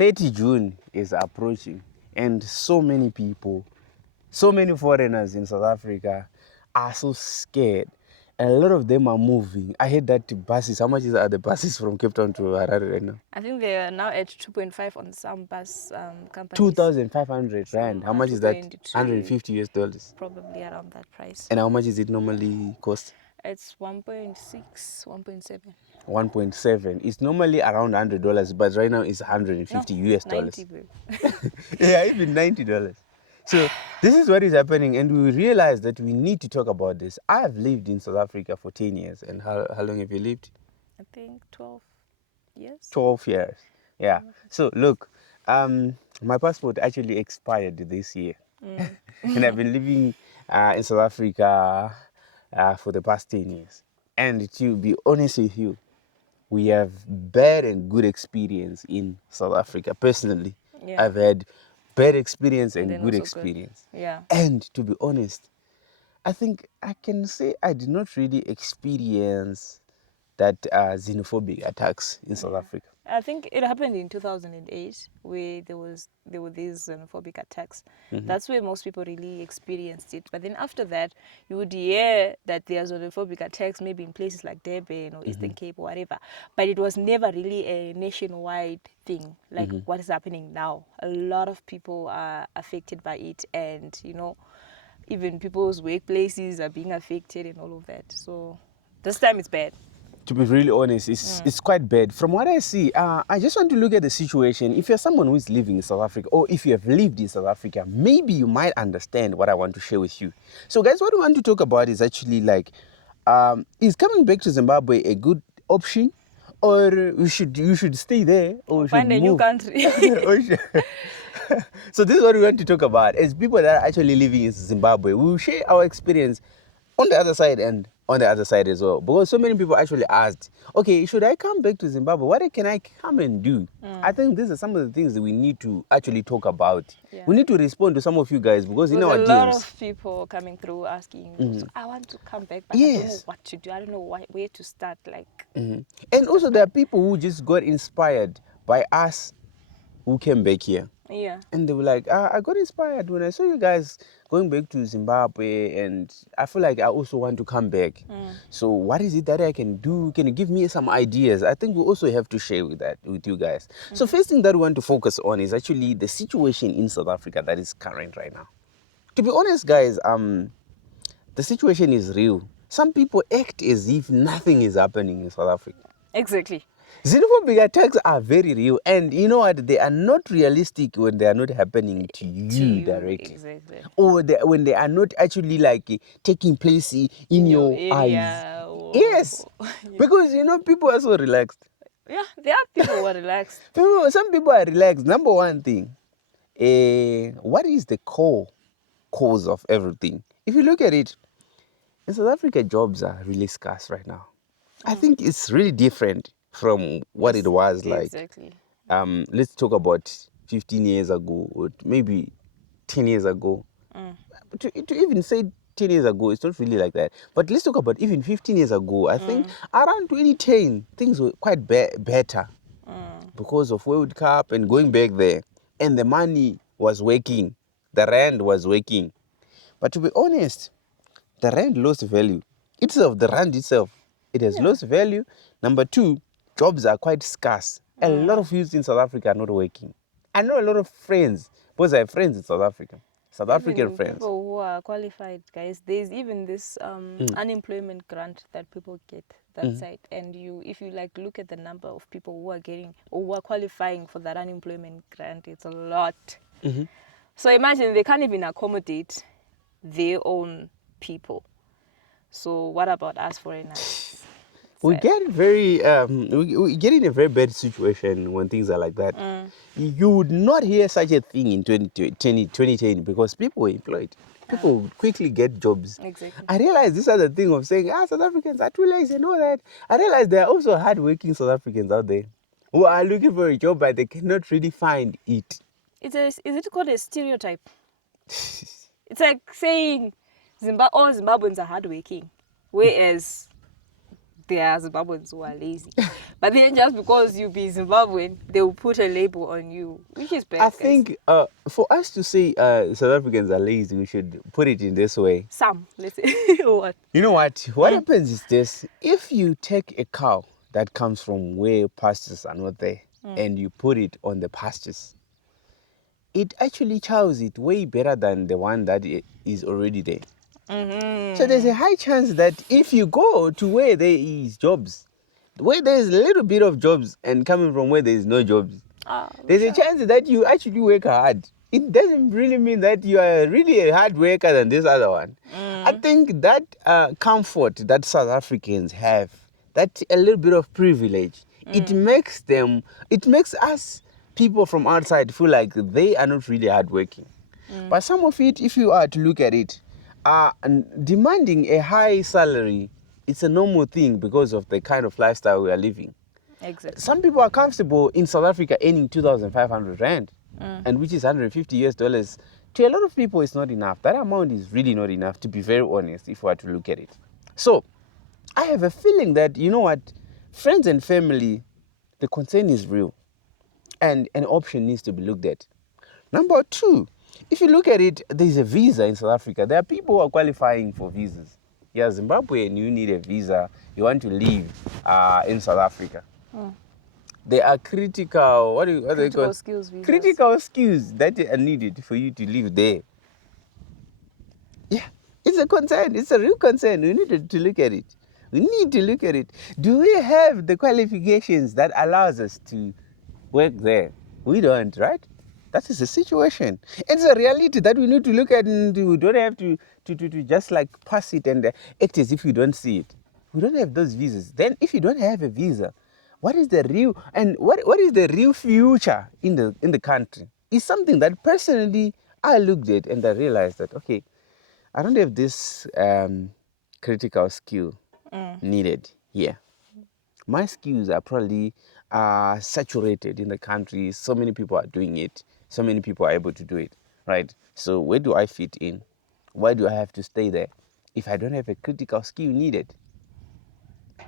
30 June is approaching, and so many people, so many foreigners in South Africa are so scared. And a lot of them are moving. I heard that the buses, how much are the buses from Cape Town to Harare right now? I think they are now at 2.5 on some bus companies. 2,500 rand. How much is that? 2.2, 150 US dollars. probably around that price. And how much is it normally cost? It's 1.6, 1.7. 1.7. It's normally around $100, but right now it's 150 US dollars. 90, bro. Yeah, even $90. So this is what is happening, and we realize that we need to talk about this. I have lived in South Africa for 10 years. And how long have you lived? I think 12 years. 12 years. Yeah. So look, my passport actually expired this year. And I've been living in South Africa for the past 10 years. And to be honest with you, we have bad and good experience in South Africa. Personally, Yeah. I've had bad experience And and then good also experience. Yeah. And to be honest, I think I can say I did not really experience that xenophobic attacks in South Africa. I think it happened in 2008 where there were these xenophobic attacks. That's where most people really experienced it. But then after that, you would hear that there are xenophobic attacks maybe in places like Durban or Eastern Cape or whatever. But it was never really a nationwide thing like what is happening now. A lot of people are affected by it, and even people's workplaces are being affected and all of that. So this time it's bad. To be really honest, it's quite bad. From what I see, I just want to look at the situation. If you're someone who is living in South Africa, or if you have lived in South Africa, maybe you might understand what I want to share with you. So guys, what we want to talk about is actually like, is coming back to Zimbabwe a good option? Or you should stay there, or you should Find a new move? country. So this is what we want to talk about. As people that are actually living in Zimbabwe, we will share our experience on the other side and on the other side as well. Because so many people actually asked, okay, should I come back to Zimbabwe? What can I come and do? I think these are some of the things that we need to actually talk about. Yeah. We need to respond to some of you guys because in our There's a lot DMs. of people coming through asking, so I want to come back, but I don't know Yes. what to do. I don't know where to start. Like, And also there are people who just got inspired by us who came back here. yeah. And they were like, I got inspired when I saw you guys going back to Zimbabwe, and I feel like I also want to come back. So what is it that I can do? Can you give me some ideas? I think we also have to share with you guys. So first thing that we want to focus on is actually the situation in South Africa that is current right now. To be honest, guys, the situation is real. Some people act as if nothing is happening in South Africa. Exactly. Xenophobic attacks are very real, and you know what? They are not realistic when they are not happening to you directly, Exactly. or when they are not actually like taking place in your eyes. area. Yes, because people are so relaxed. Yeah, there are people who are relaxed. Some people are relaxed. Number one thing, what is the cause of everything? If you look at it, in South Africa, jobs are really scarce right now. I think it's really different from what it was like. Exactly. Let's talk about 15 years ago, or maybe 10 years ago. To even say 10 years ago, it's not really like that. But let's talk about even 15 years ago. I think around 2010, things were quite better because of World Cup and going back there. And the money was working. The rand was working. But to be honest, the rand lost value. The rand itself, it has lost value. Number two, jobs are quite scarce. A lot of youths in South Africa are not working. I know a lot of friends, because I have friends in South Africa, African Even friends. people who are qualified, guys, there's even this unemployment grant that people get that side, and if you like look at the number of people who are getting or who are qualifying for that unemployment grant, it's a lot. So imagine they can't even accommodate their own people. So what about us foreigners? We get we get in a very bad situation when things are like that. You would not hear such a thing in 2010 because people were employed. People would quickly get jobs. Exactly. I realize this other thing of saying, South Africans are too lazy and all that. I realize there are also hardworking South Africans out there who are looking for a job but they cannot really find it. Is it called a stereotype? It's like saying all Zimbabweans are hardworking, whereas there are Zimbabweans who are lazy. But then just because you be Zimbabwean, they will put a label on you, which is bad. I think for us to say South Africans are lazy, we should put it in this way. Some, let's say, what? You know what? What happens is this: if you take a cow that comes from where pastures are not there, and you put it on the pastures, it actually chows it way better than the one that is already there. So there's a high chance that if you go to where there is jobs, where there's a little bit of jobs, and coming from where there is no jobs, there's a chance that you actually work hard. It doesn't really mean that you are really a hard worker than this other one. I think that comfort that South Africans have, that a little bit of privilege, it makes us people from outside feel like they are not really hardworking. But some of it, if you are to look at it, demanding a high salary, it's a normal thing because of the kind of lifestyle we are living. Exactly. Some people are comfortable in South Africa earning 2,500 rand, and which is $150. To a lot of people, it's not enough. That amount is really not enough, to be very honest, if we were to look at it. So, I have a feeling that, you know what, friends and family, the concern is real, and an option needs to be looked at. Number two, if you look at it, there's a visa in South Africa. There are people who are qualifying for visas. You're Zimbabwean, you need a visa, you want to live in South Africa. There are critical, what do they call? Skills visas. Critical skills that are needed for you to live there. Yeah, it's a concern. It's a real concern. We need to look at it. We need to look at it. Do we have the qualifications that allows us to work there? We don't, right? That is the situation. It's a reality that we need to look at, and we don't have to just like pass it and act as if we don't see it. We don't have those visas. Then if you don't have a visa, what is the real future in the country? It's something that personally I looked at and I realized that, okay, I don't have this critical skill needed here. My skills are probably saturated in the country. So many people are doing it. So many people are able to do it, right? So where do I fit in? Why do I have to stay there? If I don't have a critical skill needed,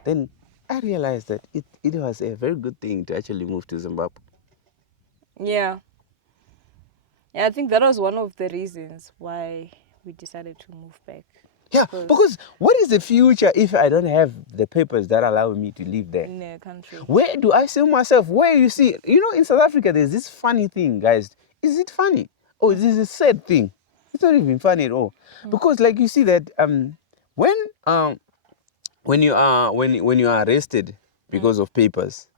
then I realized that it was a very good thing to actually move to Zimbabwe. Yeah. Yeah, I think that was one of the reasons why we decided to move back. Yeah, because what is the future if I don't have the papers that allow me to live there? In the country. Where do I see myself? Where you see, in South Africa, there's this funny thing, guys. Is it funny? Oh, this is a sad thing. It's not even funny at all. Because like you see that when you are arrested because of papers,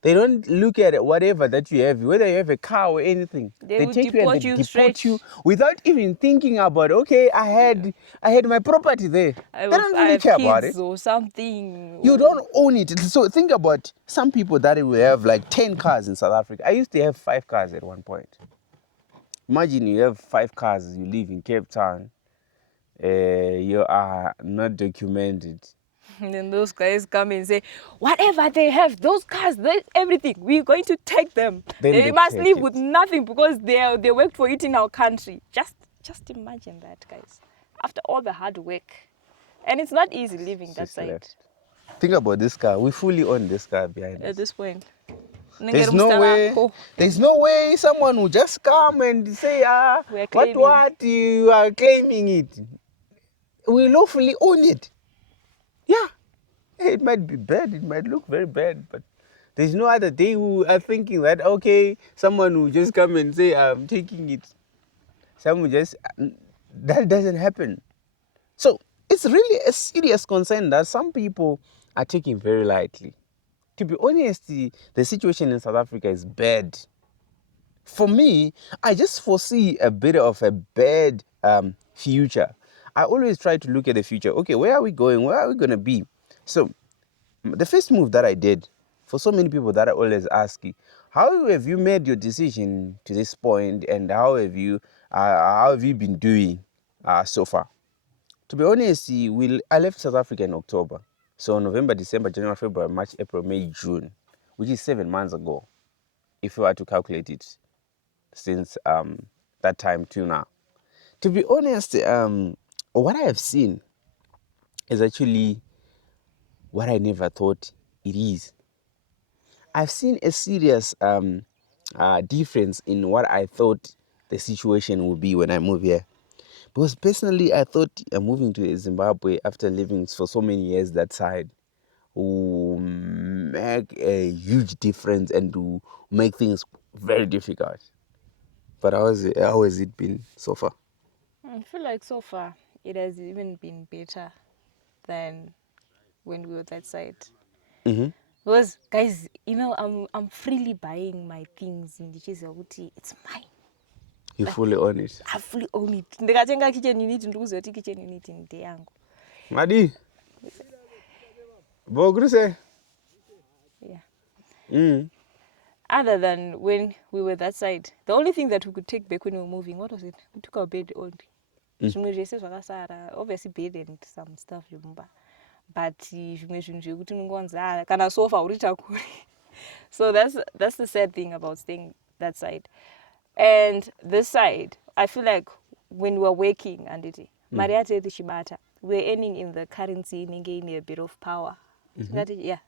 they don't look at whatever that you have, whether you have a car or anything. They take deport you and you deport you without even thinking about, okay, I had my property there. They don't really care about it. Or something. You don't own it. So think about some people that will have like 10 cars in South Africa. I used to have 5 cars at one point. Imagine you have 5 cars, you live in Cape Town, you are not documented. And then those guys come and say, whatever they have, those cars, everything, we're going to take them. They must live with nothing because they worked for it in our country. Just imagine that, guys. After all the hard work. And it's not easy living that side. Think about this car. We fully own this car behind us. At this point. There's no way someone will just come and say, what, you are claiming it. We lawfully own it. Yeah, it might be bad, it might look very bad, but there's no other day who are thinking that, okay, someone will just come and say, I'm taking it. That doesn't happen. So it's really a serious concern that some people are taking very lightly. To be honest, the situation in South Africa is bad. For me, I just foresee a bit of a bad future. I always try to look at the future. Okay, where are we going? Where are we going to be? So the first move that I did, for so many people that are always asking, how have you made your decision to this point, and how have you been doing so far? To be honest, I left South Africa in October. So November, December, January, February, March, April, May, June, which is 7 months ago, if you were to calculate it since that time till now. To be honest, what I have seen is actually what I never thought it is. I've seen a serious difference in what I thought the situation would be when I move here. Because personally, I thought moving to Zimbabwe after living for so many years that side will make a huge difference and to make things very difficult. But how has it been so far? I feel like so far it has even been better than when we were that side. Mm-hmm. Because guys, I'm freely buying my things in the Chizaguti. It's mine. You fully own it. I fully own it. Ndikatenga kitchen unit ndikuzoti kitchen unit ndeyangu. Madi. Bogruse. Yeah. Mm. Other than when we were that side, the only thing that we could take back when we were moving, what was it? We took our bed only. Zvimwe zvese zvakasara, obviously bed and some stuff yomba. But zvimwe zvinhu zvekuti unongonza kana sofa uritakuri. So that's the sad thing about staying that side. And this side, I feel like when we were working and it Mariate Chibata, we're earning in the currency in a bit of power. Yeah,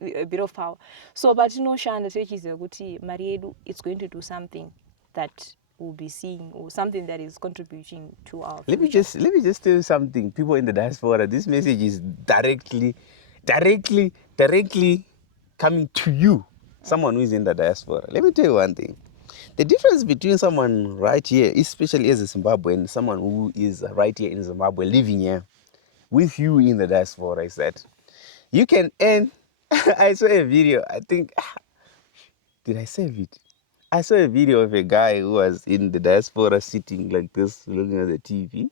a bit of power. So but Shanda says Mariedu, it's going to do something that we'll be seeing or something that is contributing to our future. Let me just tell you something. People in the diaspora, this message is directly coming to you. Someone who is in the diaspora. Let me tell you one thing. The difference between someone right here, especially as a Zimbabwean, and someone who is right here in Zimbabwe, living here with you in the diaspora, is that you can earn. I saw a video, I think, did I save it? I saw a video of a guy who was in the diaspora sitting like this, looking at the TV,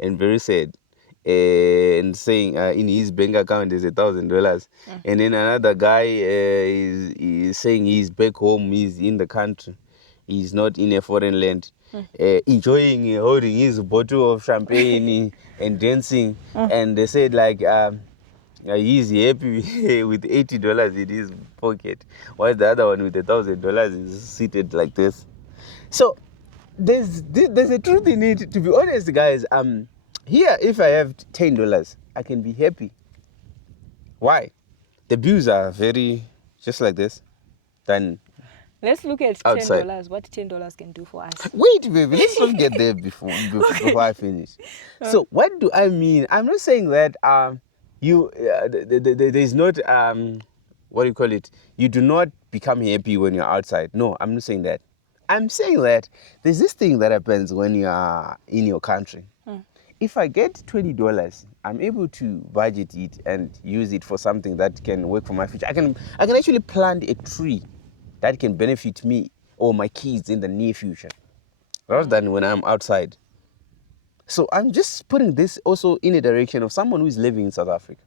and very sad, and saying in his bank account is $1,000. And then another guy is saying he's back home, he's in the country, he's not in a foreign land, enjoying, holding his bottle of champagne and dancing. And they said like, he's happy with $80 in his pocket, while the other one with $1,000 is seated like this. So there's a truth in it. To be honest, guys, here if I have $10, I can be happy. Why? The bills are very just like this. Then let's look at outside. $10. What $10 can do for us? Wait, baby, let's not get there before I finish. So what do I mean? I'm not saying that there's not what do you call it? You do not become happy when you're outside. No, I'm not saying that. I'm saying that there's this thing that happens when you are in your country. If I get $20, I'm able to budget it and use it for something that can work for my future. I can actually plant a tree that can benefit me or my kids in the near future, rather than when I'm outside. So I'm just putting this also in a direction of someone who is living in South Africa.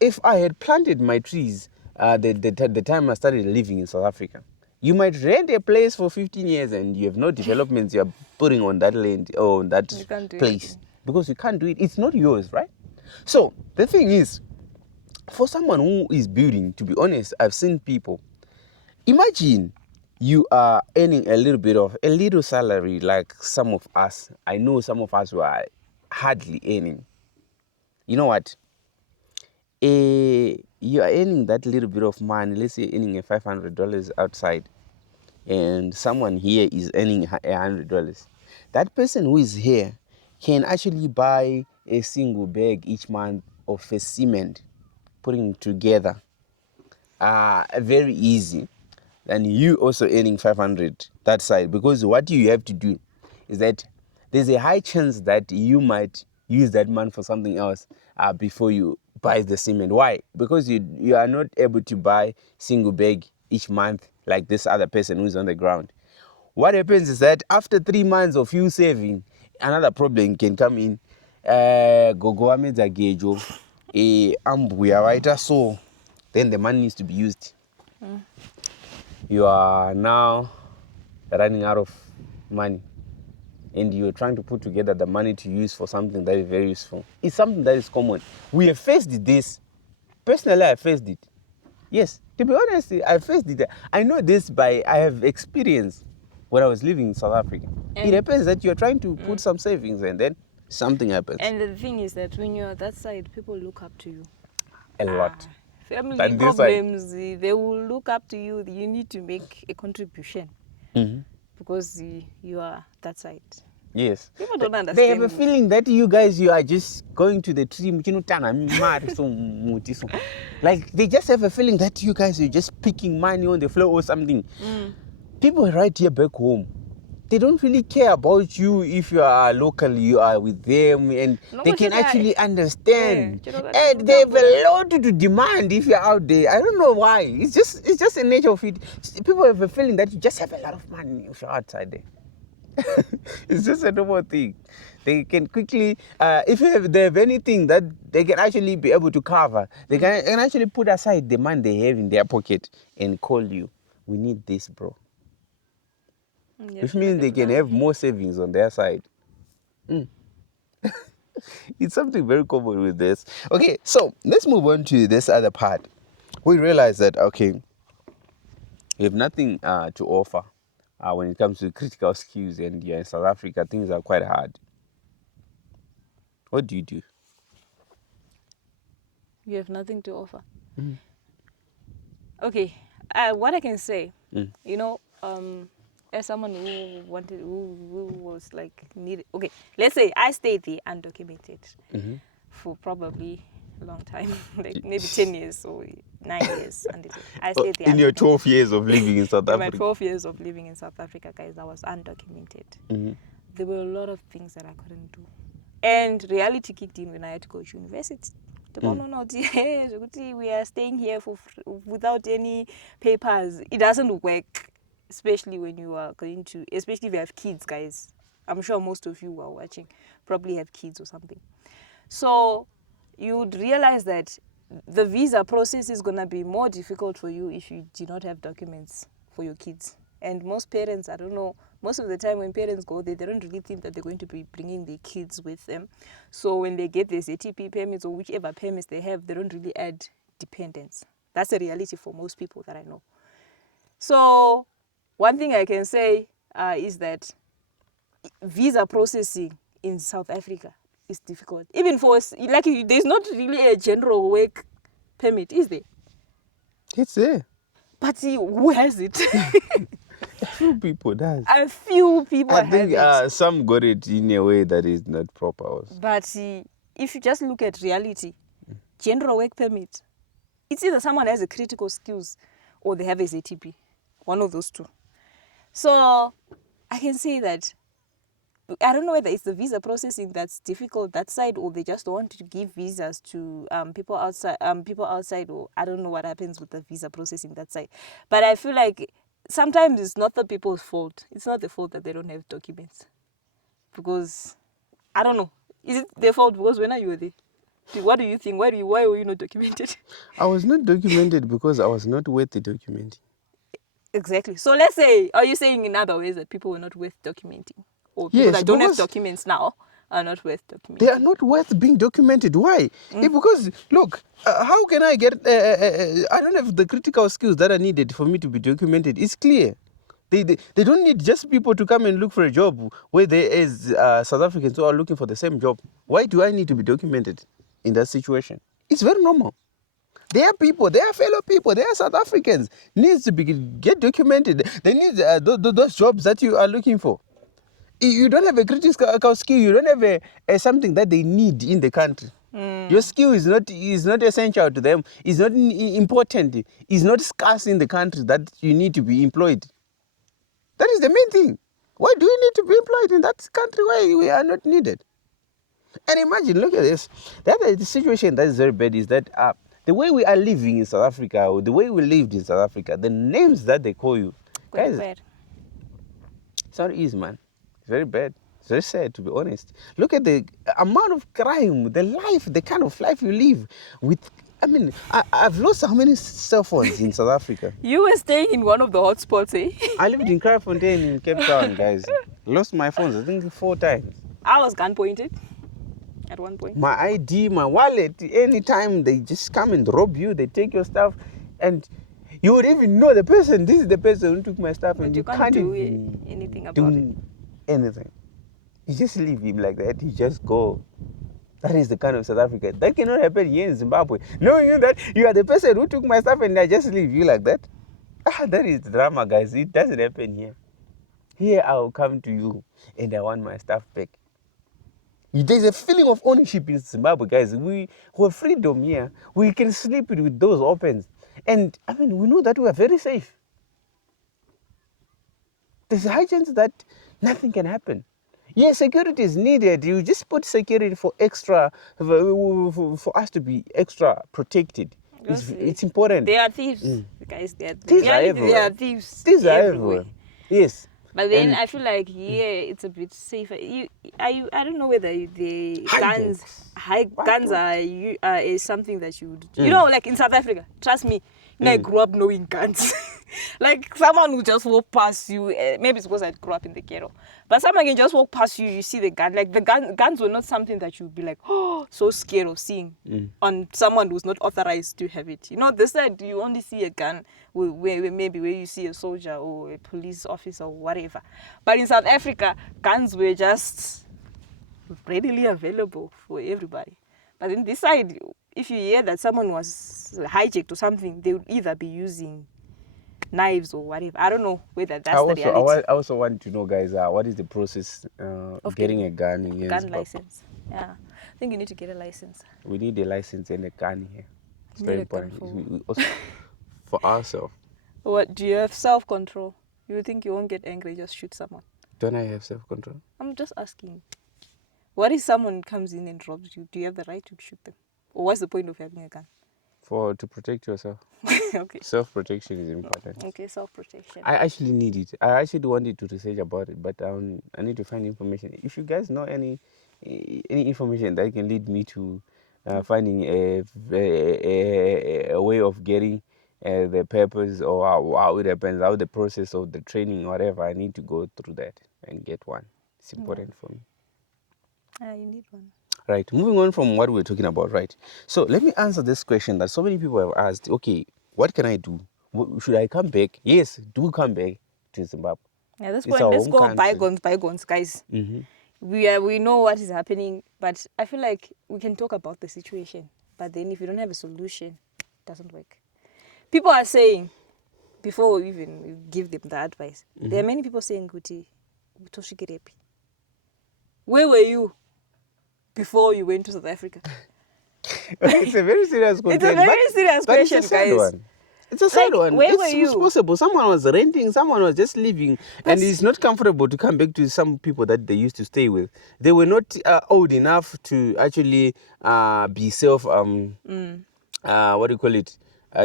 If I had planted my trees the time I started living in South Africa, you might rent a place for 15 years and you have no developments you're putting on that land or on that place. Because you can't do it. It's not yours, right? So the thing is, for someone who is building, to be honest, I've seen people. Imagine you are earning a little salary like some of us. I know some of us who are hardly earning. You know what? You are earning that little bit of money. Let's say earning a $500 outside, and someone here is earning $100. That person who is here can actually buy a single bag each month of a cement, putting it together. Very easy. And you also earning 500 that side, because what you have to do is that there's a high chance that you might use that money for something else before you buy the cement. Why? Because you are not able to buy single bag each month like this other person who's on the ground. What happens is that after 3 months of you saving, another problem can come in. Gogo amedza gejo, ambuya waita so, then the money needs to be used. You are now running out of money, and you're trying to put together the money to use for something that is very useful. It's something that is common. We have faced this. Personally, I faced it. Yes, to be honest, I faced it. I know this I have experience when I was living in South Africa. It happens that you're trying to put some savings and then something happens. And the thing is that when you're that side, people look up to you. A lot. family than this side. problems, they will look up to you. You need to make a contribution because you are that side. Yes. People don't understand. They have a feeling that you guys, you are just going to the tree. Like, they just have a feeling that you guys are just picking money on the floor or something. People right here back home, they don't really care about you if you are local, you are with them, and No, they but can you guys- actually understand. Yeah, you know, And they have a lot to demand if you're out there. I don't know why. It's just the nature of it. People have a feeling that you just have a lot of money if you're outside there. It's just a normal thing. They can quickly, if they have anything that they can actually be able to cover, they can actually put aside the money they have in their pocket and call you. We need this, bro. Which means they can have more savings on their side. It's something very common with this. Okay, so let's move on to this other part. We realize that, okay, you have nothing to offer when it comes to critical skills, and you're in South Africa, things are quite hard. What do you do? You have nothing to offer. Okay, what I can say, you know, as someone who was like needed. Okay, let's say I stayed there undocumented for probably a long time, like maybe 10 years or 9 years. I stayed there. In your 12 years of living in South in my Africa? 12 years of living in South Africa, guys, I was undocumented. There were a lot of things that I couldn't do. And reality kicked in when I had to go to university. We are staying here without any papers. It doesn't work, especially when you are going to, especially if you have kids, guys. I'm sure most of you who are watching probably have kids or something. So you would realize that the visa process is going to be more difficult for you if you do not have documents for your kids. And most parents, I don't know, most of the time when parents go there, they don't really think that they're going to be bringing their kids with them. So when they get these ATP permits or whichever permits they have, they don't really add dependents. That's a reality for most people that I know. So one thing I can say is that visa processing in South Africa is difficult. Even for, like, there's not really a general work permit, is there? It's there. But who has it? A few people does. A few people I have think it. some got it in a way that is not proper also. But if you just look at reality, general work permit, it's either someone has a critical skills or they have a ZTP. One of those two. So I can say that I don't know whether it's the visa processing that's difficult that side, or they just don't want to give visas to people outside, or I don't know what happens with the visa processing that side. But I feel like sometimes it's not the people's fault. It's not the fault that they don't have documents. Because I don't know. Is it their fault? Because when are you there? What do you think? Why were you not documented? I was not documented because I was not worth the documenting. Exactly. So let's say, are you saying in other ways that people were not worth documenting? Or people that don't have documents now are not worth documenting? They are not worth being documented. Why? Because, look, how can I get... I don't have the critical skills that are needed for me to be documented. It's clear. They don't need just people to come and look for a job where there is South Africans who are looking for the same job. Why do I need to be documented in that situation? It's very normal. They are people, they are fellow people, they are South Africans. Needs to get documented. They need those jobs that you are looking for. You don't have a critical skill, you don't have something that they need in the country. Your skill is not essential to them, is not important, is not scarce in the country that you need to be employed. That is the main thing. Why do we need to be employed in that country where we are not needed? And imagine, look at this. The situation that is very bad is that the way we are living in South Africa, or the way we lived in South Africa, the names that they call you, guys, Bad. it's not easy, man. It's very bad. It's very sad, to be honest. Look at the amount of crime, the kind of life you live with. I mean, I've lost how many cell phones in South Africa? You were staying in one of the hotspots, eh? I lived in Kraaifontein in Cape Town, guys. Lost my phones, I think 4 times. I was gun pointed at one point. My ID, my wallet, anytime they just come and rob you, they take your stuff, and you would even know the person. This is the person who took my stuff, But and you can't do anything about it. Anything. You just leave him like that. You just go. That is the kind of South Africa. That cannot happen here in Zimbabwe. Knowing that you are the person who took my stuff and I just leave you like that. That is drama, guys. It doesn't happen here. Here I will come to you and I want my stuff back. There's a feeling of ownership in Zimbabwe, guys. We have freedom here. We can sleep with doors open. And I mean, we know that we are very safe. There's a high chance that nothing can happen. Yes, security is needed. You just put security for extra, for us to be extra protected. It's important. They are thieves, guys. They are Thieves thieves. are everywhere. They are thieves. Thieves are everywhere. Yes. But then I feel like it's a bit safer. I don't know whether the guns are something that you would, you know, like in South Africa. Trust me, I grew up knowing guns. Like someone who just walk past you. Maybe it's because I grew up in the ghetto, but someone can just walk past you. You see the gun. Like the guns were not something that you'd be like, oh, so scared of seeing on someone who's not authorized to have it. You know, this side you only see a gun where you see a soldier or a police officer or whatever. But in South Africa, guns were just readily available for everybody. But in this side, if you hear that someone was hijacked or something, they would either be using knives or whatever. I don't know whether that's the reality. I also want to know, guys, what is the process of getting a gun in here? Gun license. Yeah, I think you need to get a license. We need a license and a gun here. It's very important. We also, for ourselves. What, do you have self-control? You think you won't get angry, just shoot someone? Don't I have self-control? I'm just asking. What if someone comes in and robs you? Do you have the right to shoot them? Or what's the point of having a gun? To protect yourself. Okay. Self-protection is important. Okay, self-protection. I actually need it. I actually wanted to research about it, but I need to find information. If you guys know any information that can lead me to finding a way of getting the papers or how it happens, how the process of the training, whatever, I need to go through that and get one. It's important for me. You need one. Right, moving on from what we're talking about, right? So let me answer this question that so many people have asked. Okay, what can I do? Should I come back? Yes, do come back to Zimbabwe. At this point, let's go bygones, guys. Mm-hmm. We know what is happening, but I feel like we can talk about the situation. But then if you don't have a solution, it doesn't work. People are saying, before we even give them the advice, there are many people saying, Guti, where were you before you went to South Africa? It's a very serious question. It's a very serious question, guys. It's a sad one. Where were you? It's possible. Someone was renting, someone was just living, and it's not comfortable to come back to some people that they used to stay with. They were not old enough to actually be self, what do you call it?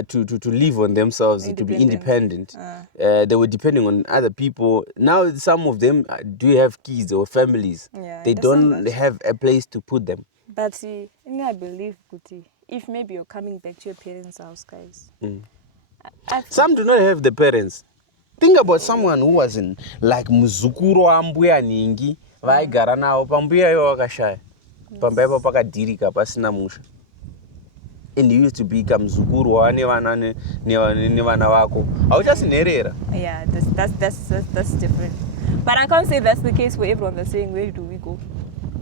To live on themselves, to be independent. They were depending on other people. Now some of them do have kids or families. Yeah, they don't have a place to put them. But see, I believe, Guti, if maybe you're coming back to your parents' house, guys. Some do not have the parents. Think about someone who was in like muzukuru ambuya ningi vaigara navo pambuya ivo vakashaya pamba ipo pakadirika pasina musha. And you used to be kamzukuru nevana vako. Hauchasinherera. Yeah, that's different. But I can't say that's the case for everyone. They're saying, where do we go?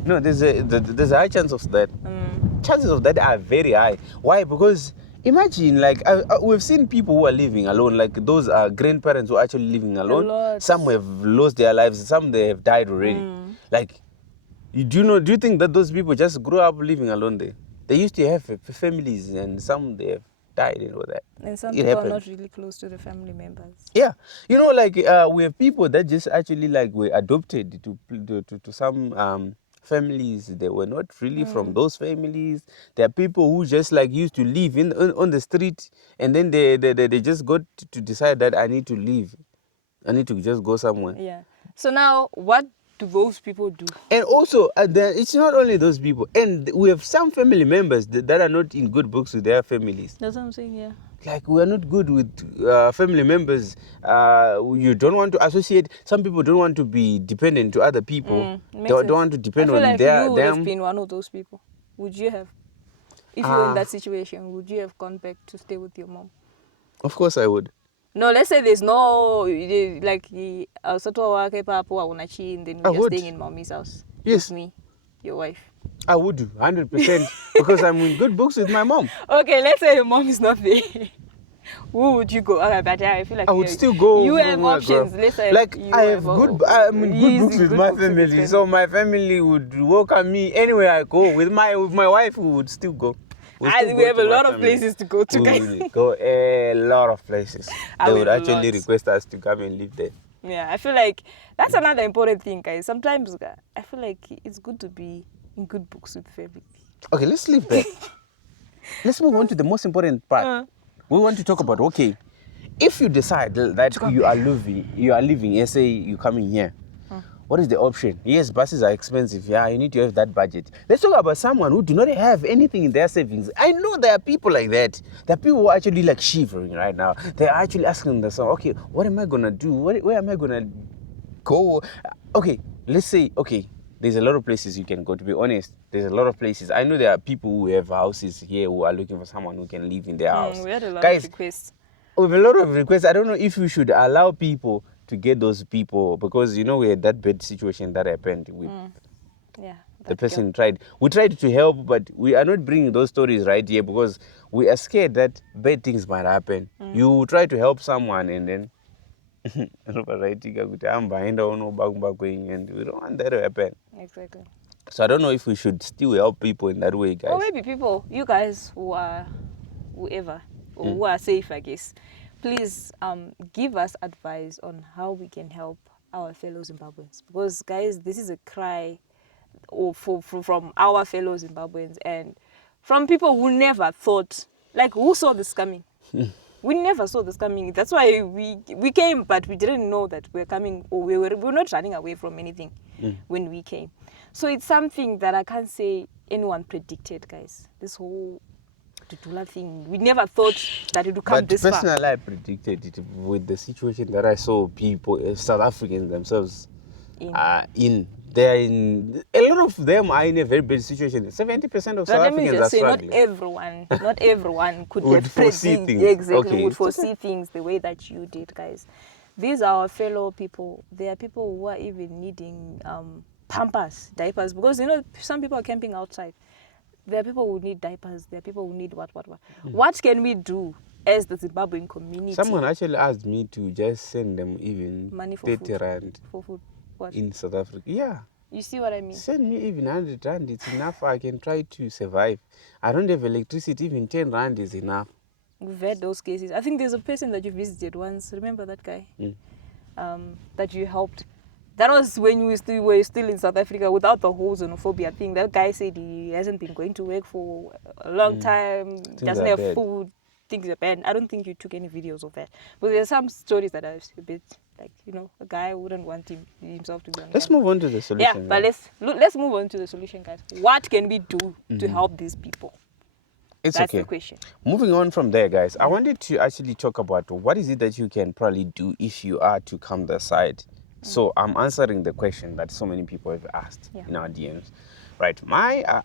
No, there's a high chance of that. Chances of that are very high. Why? Because imagine, like, we've seen people who are living alone, like those grandparents who are actually living alone. Some have lost their lives, some they have died already. Like, do you think that those people just grew up living alone there? They used to have families, and some they have died and all that. And some people are not really close to the family members. Yeah, you know, like we have people that just actually like were adopted to some families. They were not really from those families. There are people who just like used to live on the street, and then they just got to decide that I need to leave. I need to just go somewhere. Yeah. So now, what do those people do? And also, it's not only those people. And we have some family members that are not in good books with their families. That's what I'm saying, yeah. Like, we are not good with family members. You don't want to associate. Some people don't want to be dependent to other people. They don't want to depend on them. You would have been one of those people. Would you have? If you were in that situation, would you have gone back to stay with your mom? Of course I would. No, let's say there's no, like, then you're just staying in mommy's house. Yes. With me, your wife. I would do 100% because I'm in good books with my mom. Okay, let's say your mom is not there. Who would you go? Okay, but yeah, I feel like I would still go you from have where I grew up. options. Let's say Like you I have have good, I'm in good he's books in with good my books with his family, so my family would welcome me anywhere I go. With my wife, we would still go. We'll still And we go have to a my lot of family. places to go to, We guys. will go a lot of places. They We would have a actually lot. request us to come and live there. Yeah, I feel like that's another important thing, guys. Sometimes I feel like it's good to be in good books with family. Okay, let's leave that. Let's move on to the most important part. We want to talk about, okay, if you decide that you are living, let's say you're coming here, what is the option? Yes, buses are expensive. Yeah, you need to have that budget. Let's talk about someone who do not have anything in their savings. I know there are people like that. There are people who are actually like shivering right now. They're actually asking themselves, okay, what am I going to do? Where am I going to go? Okay, let's say, okay, there's a lot of places you can go, to be honest. There's a lot of places. I know there are people who have houses here who are looking for someone who can live in their house. We had a lot Guys, of requests. with a lot of requests, I don't know if we should allow people to get those people, because we had that bad situation that happened with the person we tried to help, but we are not bringing those stories right here because we are scared that bad things might happen. You try to help someone and then and we don't want that to happen. Exactly. So I don't know if we should still help people in that way, guys. Or maybe people, you guys who are whoever, or who are safe, I guess, please give us advice on how we can help our fellow Zimbabweans. Because, guys, this is a cry from our fellow Zimbabweans and from people who never thought, like, who saw this coming? We never saw this coming. That's why we came, but we didn't know that we're coming, or we were not running away from anything when we came. So it's something that I can't say anyone predicted, guys. This whole Tutula thing, we never thought that it would come this far. But personally, I predicted it with the situation that I saw people, South Africans themselves, in. They're in. A lot of them are in a very bad situation. 70% of South Africans are struggling. Not everyone could would have foresee predicted things. exactly. Okay. Would foresee things the way that you did, guys. These are our fellow people. There are people who are even needing pampers, diapers, because some people are camping outside. There are people who need diapers. There are people who need what. What can we do as the Zimbabwean community? Someone actually asked me to just send them even money for 30 food. rand For food. What? in South Africa. Yeah. You see what I mean? Send me even 100 rand. It's enough. I can try to survive. I don't have electricity. Even 10 rand is enough. We've had those cases. I think there's a person that you visited once. Remember that guy? That you helped. That was when we were still in South Africa without the whole xenophobia thing. That guy said he hasn't been going to work for a long time, doesn't have food, things are bad. I don't think you took any videos of that. But there's some stories that are a bit like, a guy wouldn't want himself to be on Let's camera. move on to the solution. Yeah, but let's move on to the solution, guys. What can we do to help these people? That's okay. the question. Moving on from there, guys, I wanted to actually talk about what is it that you can probably do if you are to come the side. So I'm answering the question that so many people have asked in our DMs. Right. My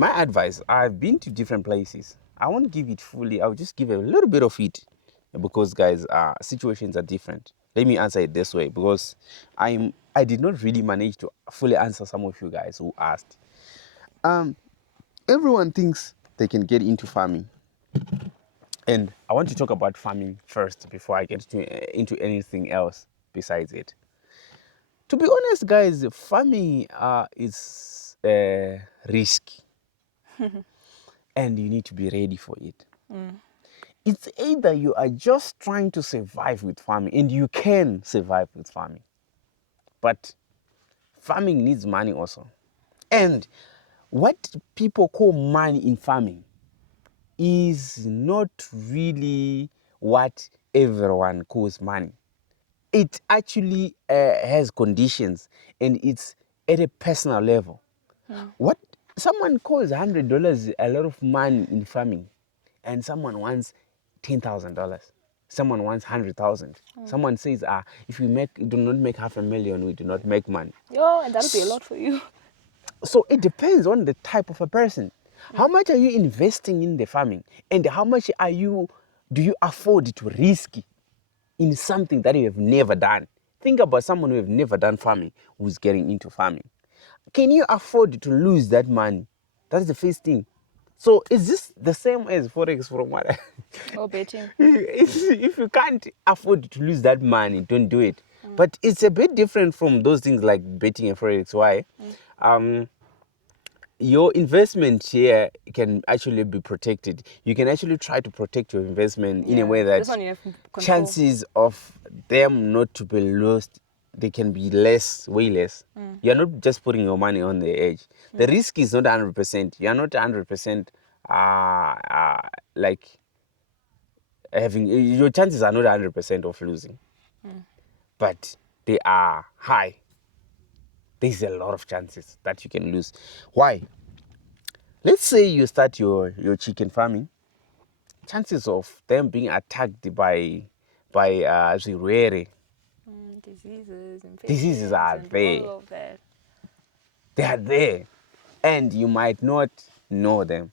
advice, I've been to different places. I won't give it fully. I'll just give a little bit of it because, guys, situations are different. Let me answer it this way because I did not really manage to fully answer some of you guys who asked. Everyone thinks they can get into farming. And I want to talk about farming first before I get into anything else besides it. To be honest, guys, farming is risky. And you need to be ready for it. It's either you are just trying to survive with farming, and you can survive with farming. But farming needs money also. And what people call money in farming is not really what everyone calls money. It actually has conditions, and it's at a personal level. What someone calls $100 a lot of money in farming, and someone wants $10,000. Someone wants 100,000. Someone says, if we do not make $500,000, we do not make money. And that'll be a lot for you. So it depends on the type of a person. How much are you investing in the farming, and how much do you afford to risk in something that you have never done? Think about someone who have never done farming who's getting into farming. Can you afford to lose that money? That's the first thing. So is this the same as forex from what Or betting. if you can't afford to lose that money, don't do it. But it's a bit different from those things like betting and forex. Why? Your investment here can actually be protected. You can actually try to protect your investment in a way This that one you have control. chances of them not to be lost, they can be less, way less. You're not just putting your money on the edge. The risk is not 100%. You're not 100% like having, your chances are not 100% of losing. But they are high. There's a lot of chances that you can lose. Why? Let's say you start your chicken farming. Chances of them being attacked by zirwere, Diseases, diseases infections, are and there. all of that. They are there. And you might not know them.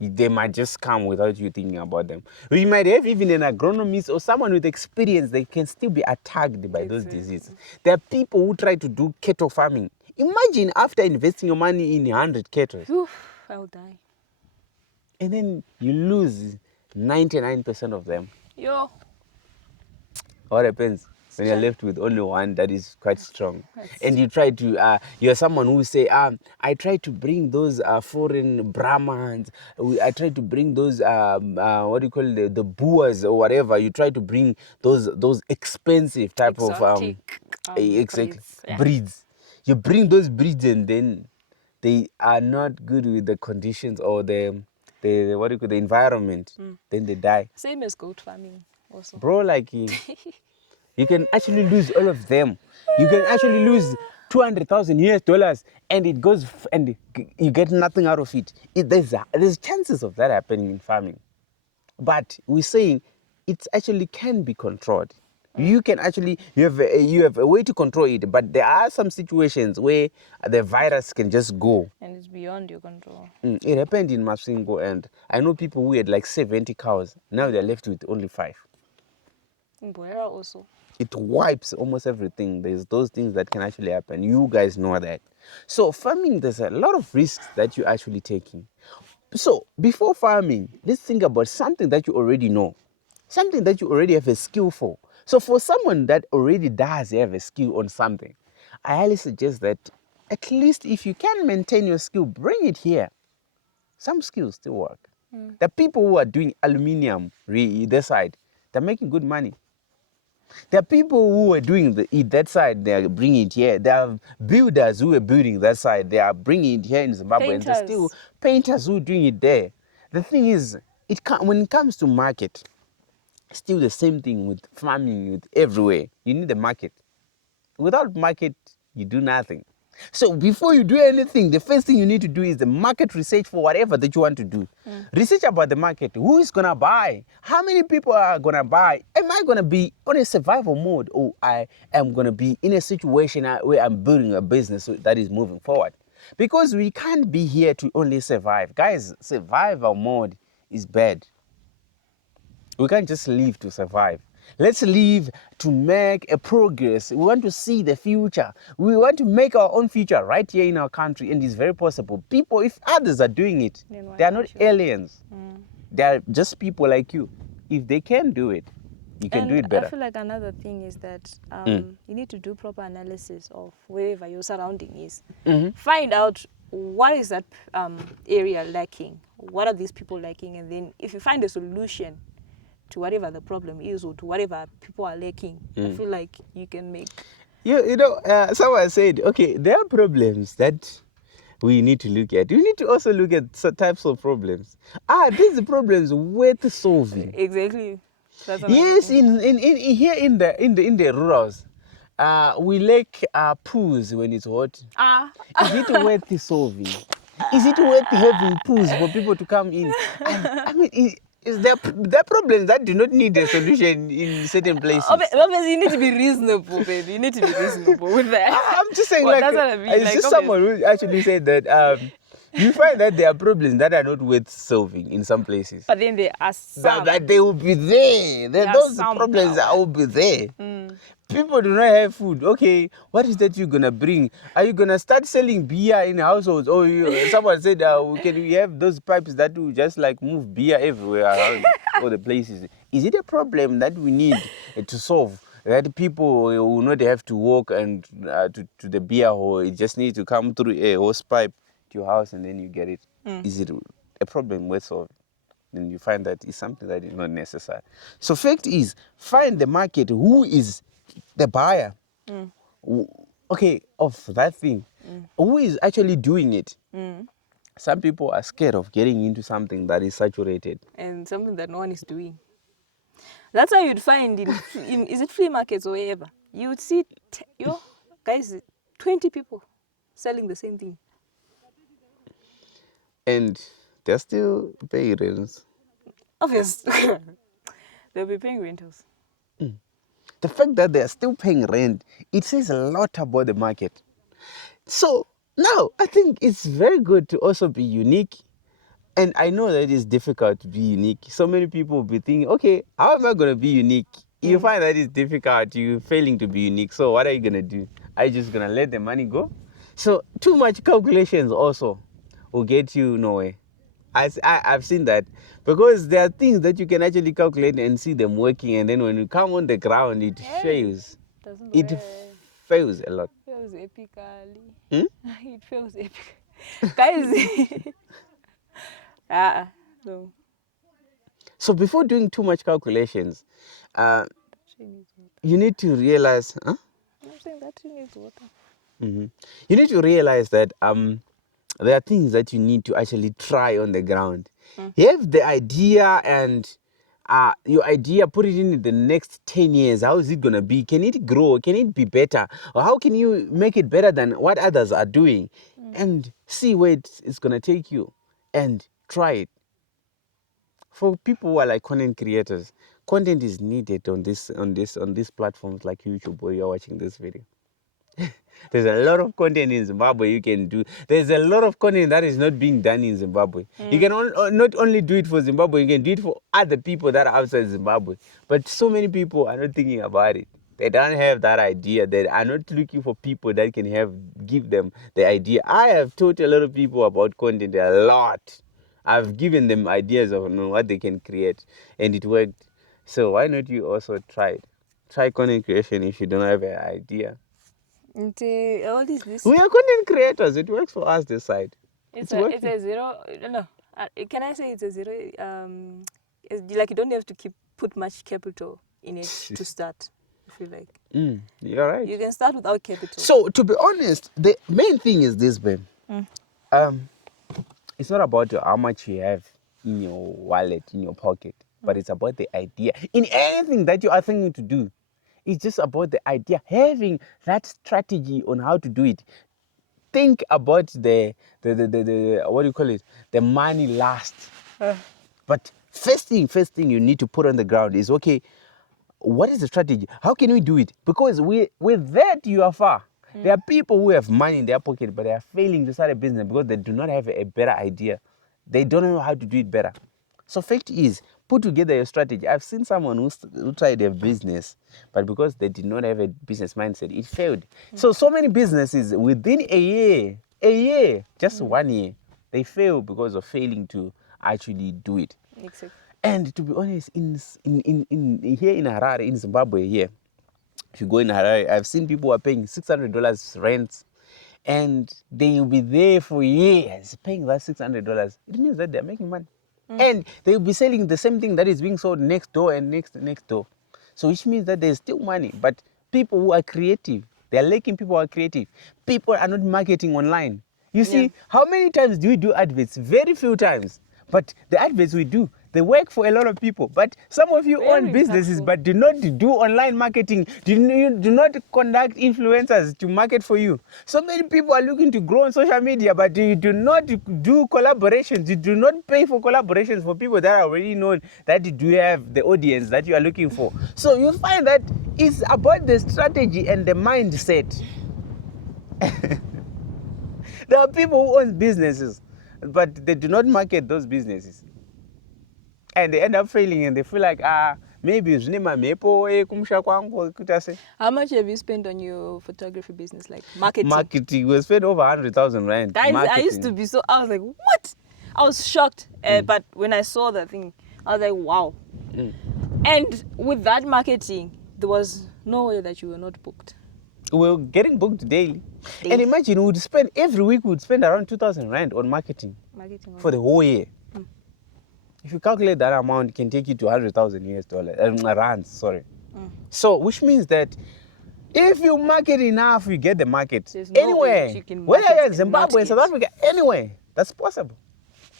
They might just come without you thinking about them. You might have even an agronomist or someone with experience. They can still be attacked by those diseases. There are people who try to do cattle farming. Imagine after investing your money in 100 cattle. Oof, I'll die. And then you lose 99% of them. Yo. What happens when you're left with only one that is quite strong? That's And you try to, you're someone who say, I try to bring those foreign Brahmans, I try to bring those, what do you call it, the Boers or whatever. You try to bring those expensive type Exotic, of, exactly, breeds. Yeah. breeds. You bring those breeds and then they are not good with the conditions or the what do you call the environment. Then they die. Same as goat farming also. Bro, like you can actually lose all of them. You can actually lose 200,000 US dollars and it goes and you get nothing out of it. There's chances of that happening in farming. But we're saying it actually can be controlled. You can actually, you have a way to control it, but there are some situations where the virus can just go. And it's beyond your control. It happened in Masingo, and I know people who had like 70 cows. Now they're left with only 5. In Boera also. It wipes almost everything. There's those things that can actually happen. You guys know that. So farming, there's a lot of risks that you're actually taking. So before farming, let's think about something that you already know, something that you already have a skill for. So for someone that already does have a skill on something, I highly suggest that at least if you can maintain your skill, bring it here. Some skills still work. The people who are doing aluminium, this side, they're making good money. There are people who are doing that side, they are bringing it here. There are builders who are building that side, they are bringing it here in Zimbabwe. Painters. And there's still painters who are doing it there. The thing is, when it comes to market, still the same thing with farming, with everywhere. You need the market. Without market, you do nothing. So before you do anything, the first thing you need to do is the market research for whatever that you want to do. Research about the market. Who is going to buy? How many people are going to buy? Am I going to be on a survival mode, or I am going to be in a situation where I'm building a business that is moving forward? Because we can't be here to only survive. Guys, survival mode is bad. We can't just live to survive. Let's live to make a progress. We want to see the future. We want to make our own future right here in our country, and it's very possible. People, if others are doing it, they are not aliens. They are just people like you. If they can do it, you can do it better. I feel like another thing is that you need to do proper analysis of wherever your surrounding is. Find out what is that area lacking, what are these people lacking, and then if you find a solution to whatever the problem is or to whatever people are lacking, I feel like you can make. Someone said, okay, there are problems that we need to look at. We need to also look at some types of problems. These problems worth solving. Exactly. That's Yes, in here in the rurals, we lack pools when it's hot. Is it worth solving? Is it worth having pools for people to come in? I mean, is there problems that do not need a solution in certain places? Obviously, you need to be reasonable, baby. You need to be reasonable with that. I'm just saying, Well, like, that's what I mean. it's Like, just someone who actually said that you find that there are problems that are not worth solving in some places. But then there are some. That they will be there. There are Those some problems powers. will be there. People do not have food. Okay, what is that you're gonna bring? Are you gonna start selling beer in households? Or someone said, can we have those pipes that will just like move beer everywhere around all the places? Is it a problem that we need to solve? That people will not have to walk and to the beer hall. It just needs to come through a hose pipe to your house and then you get it. Is it a problem worth solving? Then you find that it's something that is not necessary. So fact is, find the market. Who is the buyer? Okay, of that thing. Who is actually doing it? Some people are scared of getting into something that is saturated. And something that no one is doing. That's how you'd find in is it flea markets or wherever? You would see, guys, 20 people selling the same thing. And they're still paying rents. Obviously. They'll be paying rentals. The fact that they're still paying rent, it says a lot about the market. So now I think it's very good to also be unique. And I know that it's difficult to be unique. So many people will be thinking, okay, how am I going to be unique? You find that it's difficult, you're failing to be unique. So what are you going to do? Are you just going to let the money go? So too much calculations also will get you nowhere. I've seen that, because there are things that you can actually calculate and see them working, and then when you come on the ground, it fails. It fails a lot. It fails epically. It fails epically. Guys, no. So before doing too much calculations, you need to realize. I'm saying that tree needs water. You need to realize that there are things that you need to actually try on the ground. You have the idea, and your idea, put it in the next 10 years. How is it going to be? Can it grow? Can it be better? Or how can you make it better than what others are doing? And see where it's going to take you, and try it. For people who are like content creators, content is needed on these platforms like YouTube, where you're watching this video. There's a lot of content in Zimbabwe you can do. There's a lot of content that is not being done in Zimbabwe. You can not only do it for Zimbabwe, you can do it for other people that are outside Zimbabwe. But so many people are not thinking about it. They don't have that idea. They are not looking for people that can give them the idea. I have taught a lot of people about content a lot. I've given them ideas of what they can create, and it worked. So why not you also try it? Try content creation if you don't have an idea. What is this? We are content creators. It works for us this side. It's a zero. No, can I say it's a zero? Like you don't have to put much capital in it to start. I feel like. You're right. You can start without capital. So to be honest, the main thing is this, babe. It's not about how much you have in your wallet, in your pocket, but it's about the idea. In anything that you are thinking to do, it's just about the idea, having that strategy on how to do it. Think about the what do you call it? The money last. But first thing you need to put on the ground is, okay, what is the strategy? How can we do it? Because with that you are far. There are people who have money in their pocket, but they are failing to start a business because they do not have a better idea. They don't know how to do it better. So fact is, put together your strategy. I've seen someone who tried a business, but because they did not have a business mindset, it failed. So many businesses within a year, just 1 year, they fail because of failing to actually do it. Exactly. And to be honest, in here in Harare, in Zimbabwe here, if you go in Harare, I've seen people who are paying $600 rent, and they will be there for years paying that $600. It means that they're making money. And they will be selling the same thing that is being sold next door and next door. So which means that there's still money. But people who are creative, they're lacking people who are creative. People are not marketing online. You see, how many times do we do adverts? Very few times. But the adverts we do, they work for a lot of people. But some of you own businesses but do not do online marketing. Do not conduct influencers to market for you. So many people are looking to grow on social media, but you do not do collaborations. You do not pay for collaborations for people that are already known, that do have the audience that you are looking for. So you find that it's about the strategy and the mindset. There are people who own businesses, but they do not market those businesses. And they end up failing and they feel like, maybe it's my mepo kumusha kwangu kutase. How much have you spent on your photography business, like marketing? Marketing, we spent over 100,000 rand. Guys, marketing. I used to be I was like, what? I was shocked. But when I saw the thing, I was like, wow. And with that marketing, there was no way that you were not booked. We were getting booked daily. And imagine, we would spend, every week we would spend around 2,000 rand on marketing for the whole year. If you calculate that amount, it can take you to 100,000 US dollars, rands, sorry. So, which means that if you market enough, you get the market. Anywhere, whether you're in Zimbabwe, South Africa, anywhere, that's possible.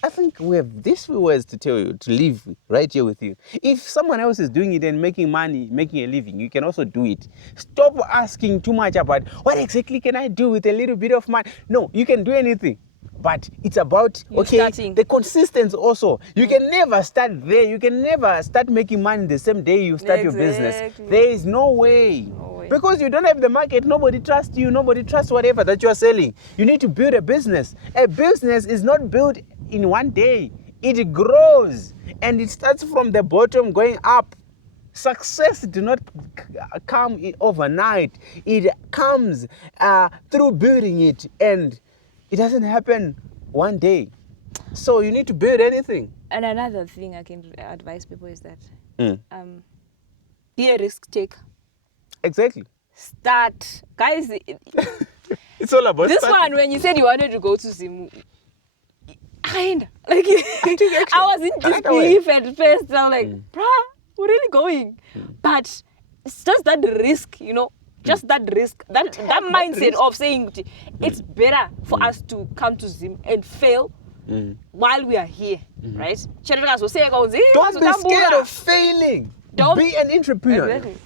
I think we have these few words to tell you, to live right here with you. If someone else is doing it and making money, making a living, you can also do it. Stop asking too much about what exactly can I do with a little bit of money. No, you can do anything. But it's about, the consistency also. You can never start there. You can never start making money the same day you start your business. There is no way. Because you don't have the market, nobody trusts you, nobody trusts whatever that you are selling. You need to build a business. A business is not built in one day. It grows and it starts from the bottom going up. Success do not come overnight. It comes through building it, and it doesn't happen one day. So you need to build anything. And another thing I can advise people is that be a risk taker. Exactly. Start. Guys, it's all about this starting. One, when you said you wanted to go to Zimbabwe, I was in disbelief at first. I was like, bruh, we're really going. But it's just that risk, just that risk, that mindset of saying it's better for us to come to Zim and fail while we are here, right? Don't be scared of failing. Be an entrepreneur. Exactly.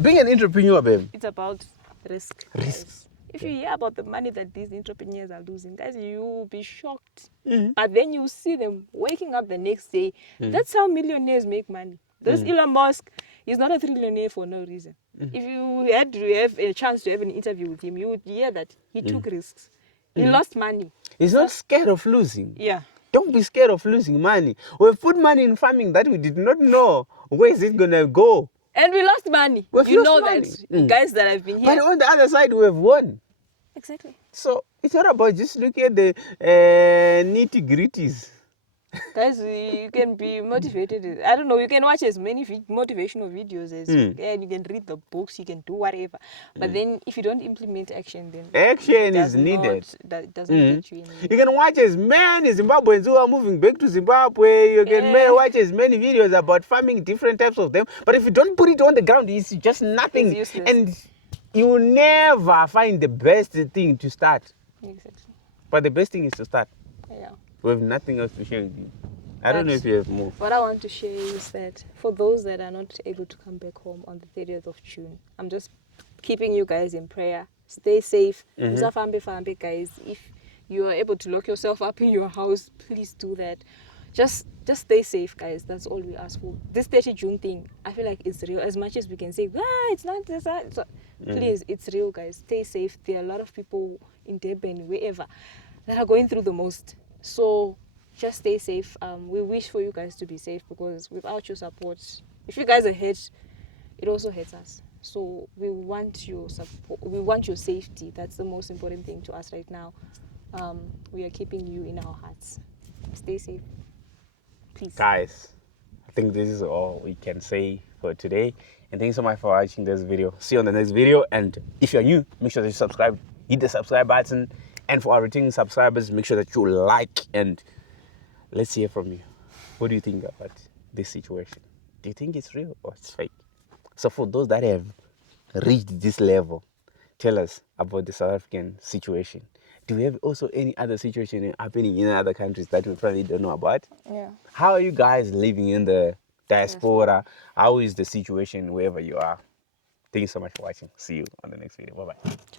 Being an entrepreneur, babe. It's about risk. Risks. If you hear about the money that these entrepreneurs are losing, guys, you will be shocked. But then you see them waking up the next day. That's how millionaires make money. There's Elon Musk. He's not a trillionaire for no reason. If you had to have a chance to have an interview with him, you would hear that he took risks. He lost money. He's not scared of losing. Yeah. Don't be scared of losing money. We've put money in farming that we did not know. Where is it going to go? And we lost money. That guys that have been here. But on the other side, we have won. Exactly. So it's not about just looking at the nitty-gritties. Guys, you can be motivated. I don't know, you can watch as many motivational videos as you can. You can read the books, you can do whatever. But then if you don't implement action, then action is needed. That doesn't get you anywhere. You can watch as many Zimbabweans who are moving back to Zimbabwe. You can watch as many videos about farming, different types of them. But if you don't put it on the ground, it's just nothing. It's useless. And you will never find the best thing to start. Exactly. But the best thing is to start. Yeah. We have nothing else to share with you. I don't know if you have more. What I want to share is that for those that are not able to come back home on the 30th of June, I'm just keeping you guys in prayer. Stay safe. Guys, if you are able to lock yourself up in your house, please do that. Just stay safe, guys. That's all we ask for. This 30 June thing, I feel like it's real. As much as we can say, it's not this, please, it's real, guys. Stay safe. There are a lot of people in Durban, wherever, that are going through the most. So just stay safe. We wish for you guys to be safe, because without your support, if you guys are hurt, it also hurts us. So we want your support. We want your safety. That's the most important thing to us right now. We are keeping you in our hearts. Stay safe, please. Guys, I think this is all we can say for today. And thanks so much for watching this video. See you on the next video. And if you're new, make sure that you subscribe. Hit the subscribe button. And for our returning subscribers, make sure that you like, and let's hear from you. What do you think about this situation? Do you think it's real or it's fake? So for those that have reached this level, tell us about the South African situation. Do we have also any other situation happening in other countries that we probably don't know about? Yeah. How are you guys living in the diaspora? How is the situation wherever you are? Thank you so much for watching. See you on the next video. Bye-bye. Ciao.